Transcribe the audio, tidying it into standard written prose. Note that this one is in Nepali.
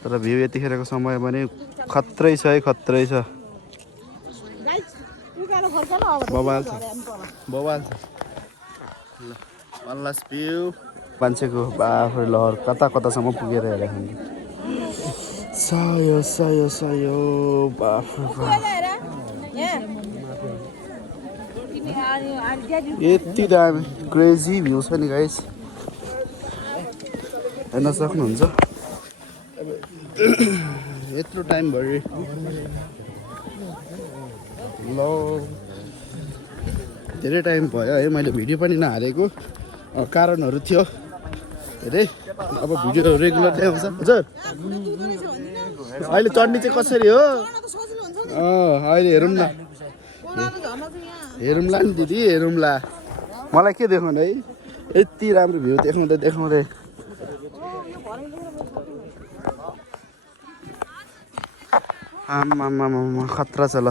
तर भ्यू यतिखेरको समय पनि खत्रै छ है, खत्रै छ। बवाल छ, बवाल छ। ल वाल्लास भ्यू मान्छेको बाफ्रे लहर कता कतासम्म पुगेर हेरेको सायो सायो सायो बाफ्रे बाफ। यति दामी क्रेजी भ्यू छ नि गाइस, हेर्न सक्नुहुन्छ। यत्रो टाइम भयो ल, धेरै टाइम भयो है मैले भिडियो पनि नहालेको, कारणहरू थियो धेरै। अब भिडियो रेगुलर आउँछ। हजुर अहिले चढ्ने चाहिँ कसरी हो? अहिले हेरौँ न, हेरौँला नि दिदी, हेरौँला। मलाई के देखाउने है, यति राम्रो भ्यू देखाउँदै देखाउँदै। आमामामा खतरा छ ल।